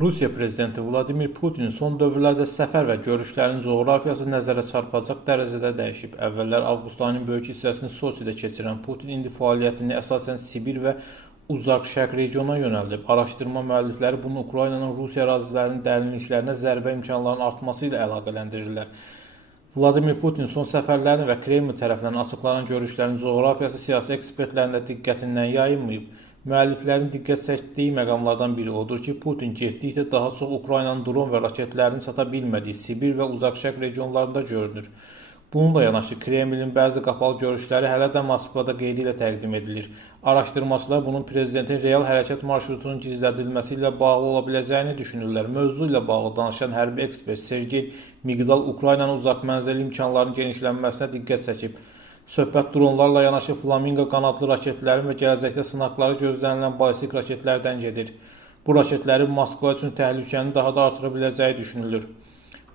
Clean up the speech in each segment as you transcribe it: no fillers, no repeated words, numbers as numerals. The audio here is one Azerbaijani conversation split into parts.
Rusiya prezidenti Vladimir Putin son dövrlərdə səfər və görüşlərin coğrafiyası nəzərə çarpacaq dərəcədə dəyişib. Əvvəllər avqust ayının böyük hissəsini Soçidə keçirən Putin indi fəaliyyətini əsasən Sibir və Uzaq Şərq regionuna yönəldib. Araşdırma müəllifləri bunu Ukraynanın Rusiya ərazilərinin dərinliklərinə zərbə imkanlarının artması ilə əlaqələndirirlər. Vladimir Putin son səfərlərini və Kreml tərəfindən açıqlanan görüşlərin coğrafiyası siyasi ekspertlərində diqqətindən yayınmayıb. Müəlliflərin diqqət çəkdiyi məqamlardan biri odur ki, Putin getdikcə daha çox Ukraynanın dron və raketlərinin çata bilmədiyi Sibir və Uzaq Şərq regionlarında görünür. Bununla yanaşı Kremlin bəzi qapalı görüşləri hələ də Moskvada qeydi ilə təqdim edilir. Araşdırmaçılar bunun prezidentin real hərəkət marşrutunun gizlədilməsi ilə bağlı ola biləcəyini düşünürlər. Mövzu ilə bağlı danışan hərbi ekspert Sergey Migdal Ukraynanın uzaq mənzilli imkanlarının genişlənməsinə diqqət çəkib. Söhbət dronlarla yanaşı Flamingo qanadlı raketlərin və gələcəkdə sınaqları gözlənilən ballistik raketlərdən gedir. Bu raketlərin Moskva üçün təhlükəni daha da artıra biləcəyi düşünülür.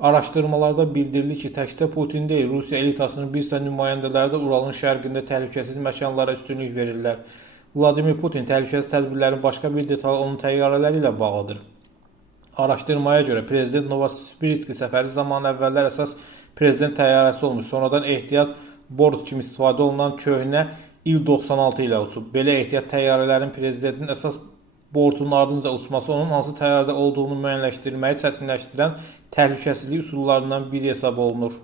Araşdırmalarda bildirilir ki, təkcə Putin deyil, Rusiya elitasının bir sıra nümayəndələri də Uralın şərqində təhlükəsiz məkanlara üstünlük verirlər. Vladimir Putin təhlükəsiz tədbirlərin başqa bir detalı onun təyyarələri ilə bağlıdır. Araşdırmaya görə prezident Novosibirsk səfəri zamanı əvvəllər əsas prezident təyyarəsi olmuş, sonradan ehtiyat bord kimi istifadə olunan köhnə İl-96 ilə uçub. Belə ehtiyat təyyarələrin prezidentin əsas bordunun ardınca uçması onun hansı təyyarədə olduğunu müəyyənləşdirməyi çətinləşdirən təhlükəsizlik üsullarından biri hesab olunur.